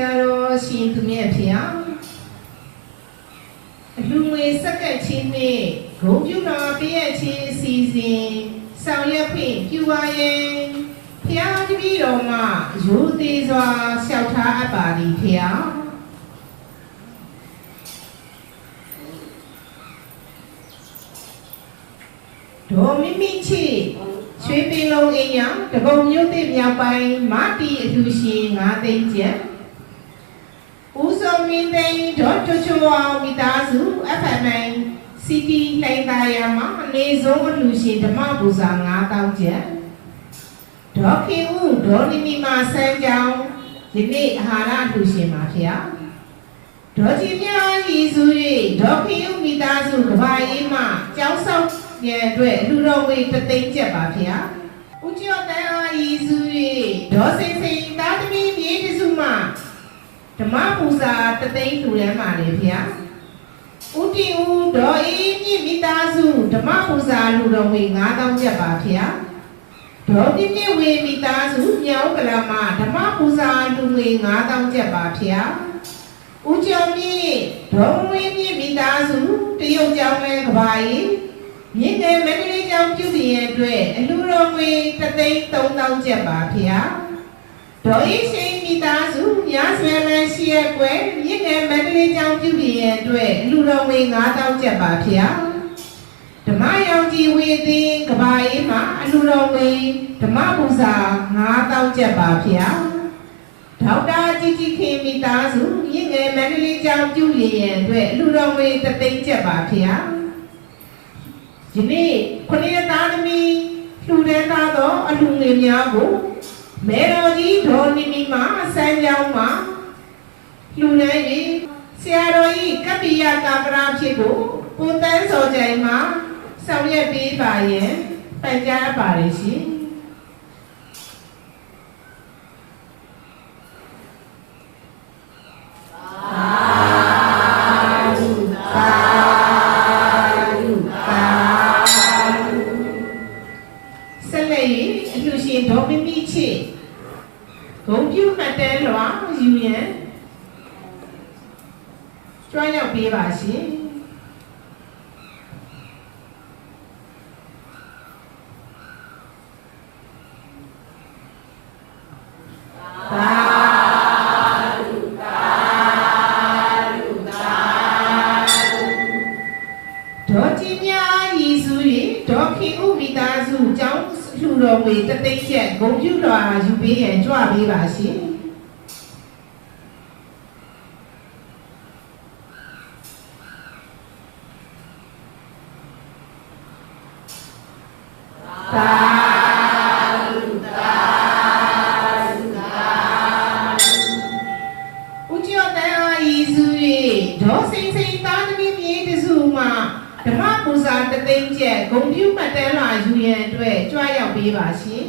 ရာတော်ရှင်သူမြတ်ဖေဟာအလူငွေစက္ကန့်ချင်းနဲ့ဂုံပြူတော်ပြည့်ချင်းအစီစဉ်ဆောင်ရွက်ဖြင့်ပြုပါရဲ့ဖျားတပည့်တော်မှယူသေးစွာလျှောက်ထားအပ်ပါသည်ဖေဟာဒေါ်မိမိချစ်ရွှေပင်လုံးအိမ်ညာတကုံမြို့သစ်မြောက်ပိုင်းမတီအလှရှင်၅သိန်းကျပ် ဦးစောမင်းသိန်းဒေါ်ချွချွအောင်မိသားစု FMN စီတီလှိုင်သာယာမှာအနေဆုံးအလှရှင်ဓမ္မပူဇာ9000ကျပ်ဒေါ်ခင်ဦးဒေါ်နီနီမာဆန်းကြောင်ဒီနေ့အာဟာရအလှရှင်ပါဖေ။ဒေါ်ကြီးမြတ်ရည်စု၍ဒေါ်ခင်ဦးမိသားစုကဘာအေးမှကျောင်းဆောင်ရဲ့အတွက်အလှတော်ဝေတသိန်းကျပ်ပါဖေ။ဦးကျော်တန်းအားရည်စု၍ဒေါ်စိန်စိန်တာသမီမြေတစုမှ ဓမ္မပူဇာတသိန်းလူရမ်းပါလေဖေ။ဦးတီဦးဒေါ်အေးမြင့်မိသားစုဓမ္မပူဇာလူတော်ဝေ9000ကျပ်ပါဖေ။ဒေါ်ပြည့်ပြည့်ဝေမိသားစုမြောက်ကလာမဓမ္မပူဇာလူငွေ9000ကျပ်ပါဖေ။ဦးကျော်မြင့်ဒေါ်ဝင်းမြင့်မိသားစုတရုတ်ကျောင်းမဲကဘာကြီးမြင့်ငယ်မန္တလေးကျောင်းပြုပြင်ရဲ့အတွက်အလူတော်ငွေ33000ကျပ်ပါဖေ။ ဒေါ်အေးရှိန်မိသားစုညာဆွဲလန်းရှိရဲ့ကွယ်မြင့်ငယ်မန္တလေးကျောင်းပြုပြင်ရဲ့အတွက်အလူတော်ငွေ9000ကျပ်ပါဖေ။ဓမ္မယောင်ကြီးဝေသင်းကဘာအေးမှာအလူတော်ငွေဓမ္မပူဇာ9000ကျပ်ပါဖေ။ဒေါက်တာကြည်ကြည်ခင်မိသားစုမြင့်ငယ်မန္တလေးကျောင်းပြုပြင်ရဲ့အတွက်အလူတော်ငွေ3သိန်းကျပ်ပါဖေ။ဒီနေ့ခொနည်းသားသမီးလှူဒန်းထားသောအလူငွေများကို မေတော်ကြီးဒေါ်နီမီမှာဆန်းကြောင်းမှာလှူဒန်း၍ဆရာတော်ကြီးကပ္ပိယကာပရာဖြစ်ကိုကိုတန်းစောကြိမ်မှာဆောင်ရွက်ပေးပါရဲ့ပန်ကြားပါရရှင် လွာယူရန်ကျွမ်းရောက်ပေးပါရှင်ဒေါ်ကြီးများရည်စု၍ဒေါ်ခင်ဥမိသားစုကျောင်းလှူတော်ငွေတသိန်းကျပ်ဂုံပြူတော်ယူပေးရန်ကြွပေးပါရှင် ဦးကျော်တန်းအားဤစု၍ဒေါ်စိန်စိန်သားသမီးမြေတစုမှဓမ္မပူဇာတသိန်းကျပ်ဂုံပြူမှတ်တမ်းလာယူရန်အတွက်ကြွားရောက်ပေးပါရှင်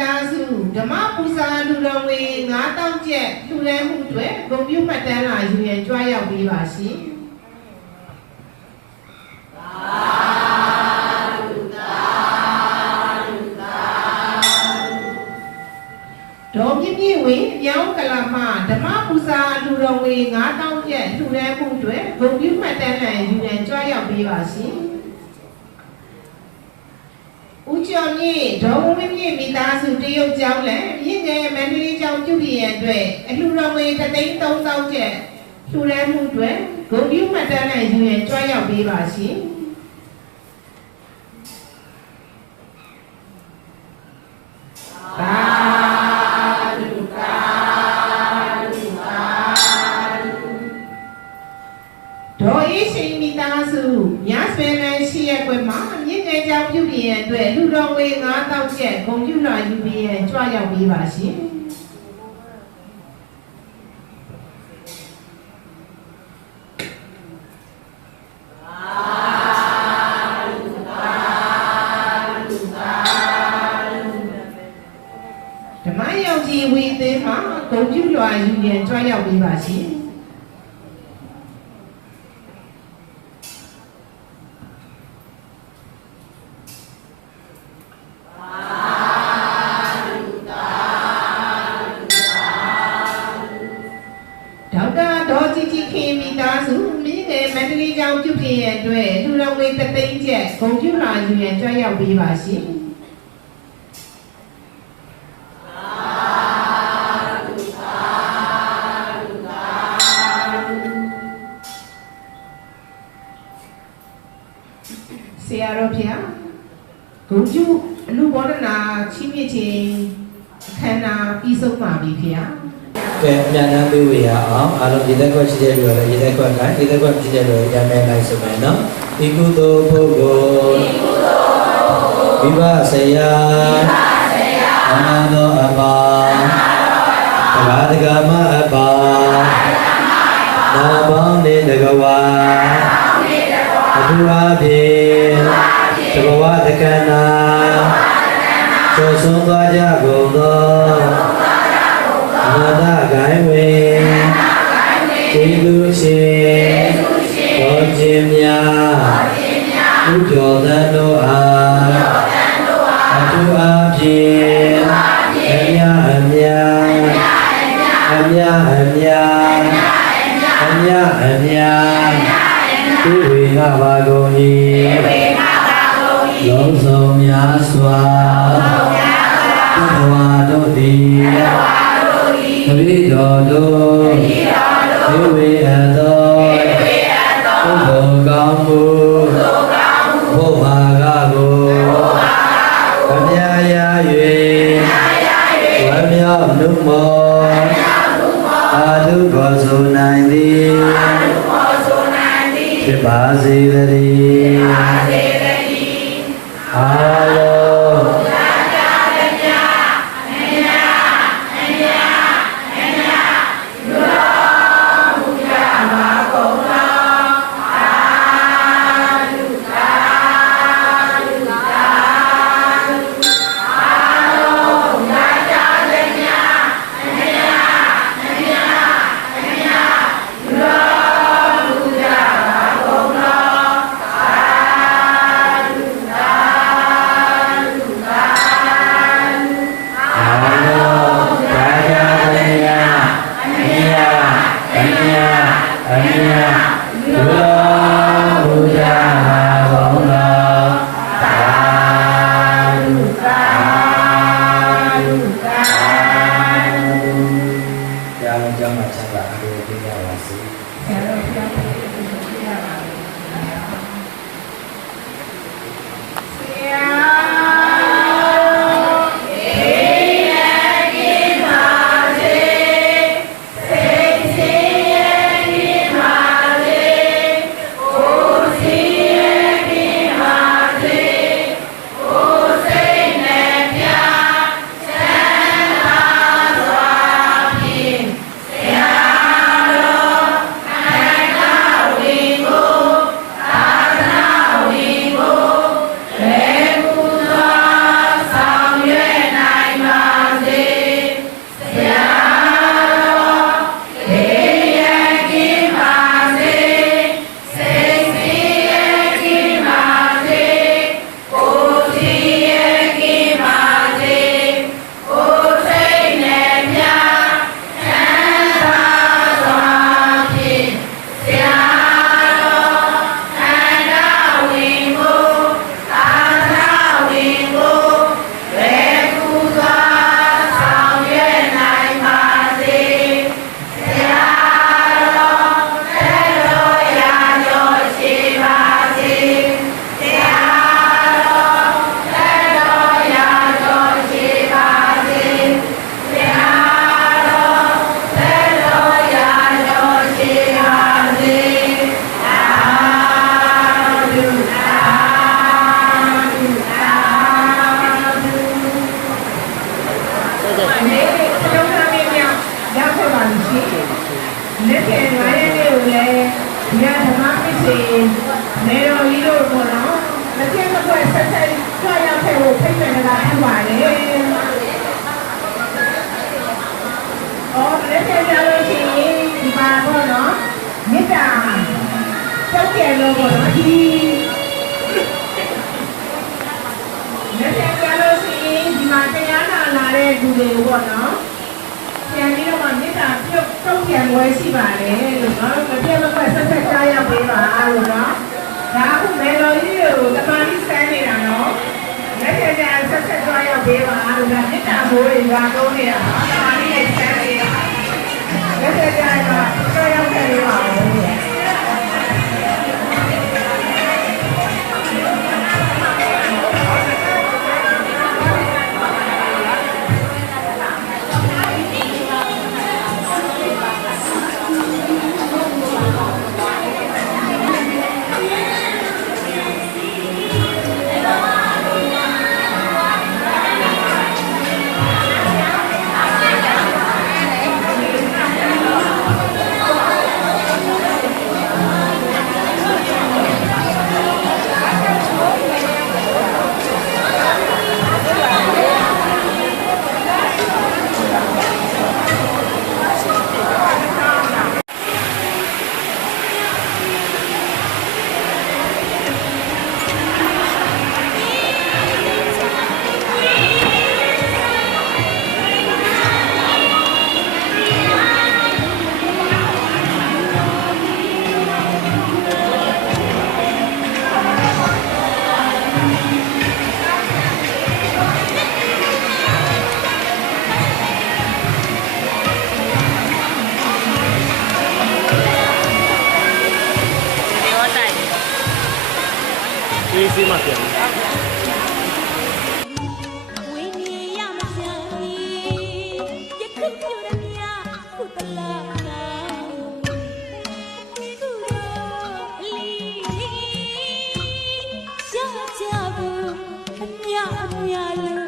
သားစုဓမ္မပူဇာလူတော်ဝေ9000ကျပ်လှူဒန်းမှုအတွက်ဂုံပြူမှတ်တမ်းလာယူရန်ကြွားရောက်ပေးပါရှင်ဒေါ်မြင့်မြင့်ဝေမြောင်းကလာမဓမ္မပူဇာလူတော်ဝေ9000ကျပ်လှူဒန်းမှုအတွက်ဂုံပြူမှတ်တမ်းလာယူရန်ကြွားရောက်ပေးပါရှင် ဦးကျော်မြင့်ဒေါ်ဝင်းမြင့်မိသားစုတရုတ်ကျောင်းလည်းမြင့်ငယ်မန္တလေးကျောင်းပြုပြင်ရန်အတွက်အလှူတော်ဝေ3သိန်း3000ကျပ်လှူဒန်းမှုအတွက်ဂုံပြူမှတ်တမ်းလာယူရန်ကြွားရောက်ပေးပါရှင် လန်းရှိရက်ွယ်မှာမြင့်ငယ်ကြောင်ပြုပြင်ရန်အတွက်လူတော်ဝေ9000ကျပ်ဂုံပြူလာယူပြီးရန်ကြွရောက်ပေးပါရှင်ဒဓမ္မယောက်ျီဝေသင်းမှာဂုံပြုလွာယူရင်ကြွားရောက်ပေးပါရှင် ယူရန်ကြွရောက်ပေးပါရှင်ဆရာတော်ဖျားဂုံပြုအလူဘောဒနာချီးမြှင့်ခြင်းအခမ်းအနားပြီးဆုံးပါပြီဖျားကဲအမြန်တမ်းပေးဝေရအောင်အားလုံးဒီသက်ခွက်ရှိတဲ့လူတွေလည်းဒီသက်ခွက်တိုင်းဒီသက်ခွက်ဖြစ်တဲ့လူတွေရမယ်လိုက်ဆိုမယ်နော်ဒီကုသိုလ်ပုဂ္ဂိုလ်ဒီကုသိုလ်ပုဂ္ဂိုလ် ဝိပဆရာဝိပဆရာအနန္တောအပါအနန္တောအပါသဂမအပါနာဘောင်းနေတကဝါအထူးအဖြစ်သဘဝတက္ကနာကျော်ဆုံးသွားကြကုန် အမြအမြအမြအမြဒီဝေငါပါကုန်၏လုံးစုံများစွာဘုရားတို့သည်သတိတော်တို့သေဝေအပ်သောပုဂ္ဂိုလ်ကောင်းမှုဘုမာကကိုခမရရ၍ဝမ်းမြောက်နှုတ်မော ပါစေတည်း လက်ကျန်ငါးရက်လေးကိုလည်းဒီကဓမ္မဖြစ်စေမေတော်ကြီးတို့ပေါ့နော်မကျန်မကွယ်ဆက်ဆက်ကြွားရောက်ခဲ့ဖို့ဖိတ်တယ်လားအမှားလေအော်လက်ကျန်ကြလို့ရှိရင်ဒီမှာပေါ့နော်မေတ္တာတောက်ကျန်လို့ပေါ့နော်ဒီလက်ကျန်ကြလို့ရှိရင်ဒီမှာတရားနာလာတဲ့လူတွေပေါ့နော်ပြန် မှမေတ္တာပြုတ်တုံ့ပြန်ပွဲရှိပါတယ်လို့နော်မပြတ်မကွက်ဆက်ဆက်ကြားရောက်ပေးပါလို့နော်ဒါအခုမေလိုကြီးကိုတမန်ကြီးစမ်းနေတာနော်လက်ထက်ကျဆက်ဆက်ကြားရောက်ပေးပါလို့ဒါမေတ္တာဘိုးတွေကတော့နေတာနော်တမန်ကြီးလည်းစမ်းနေတာလက်ထက်ကျတော့ကြားရောက်ခဲ့ရပါဦးအေးစေးမှပြ Uyanır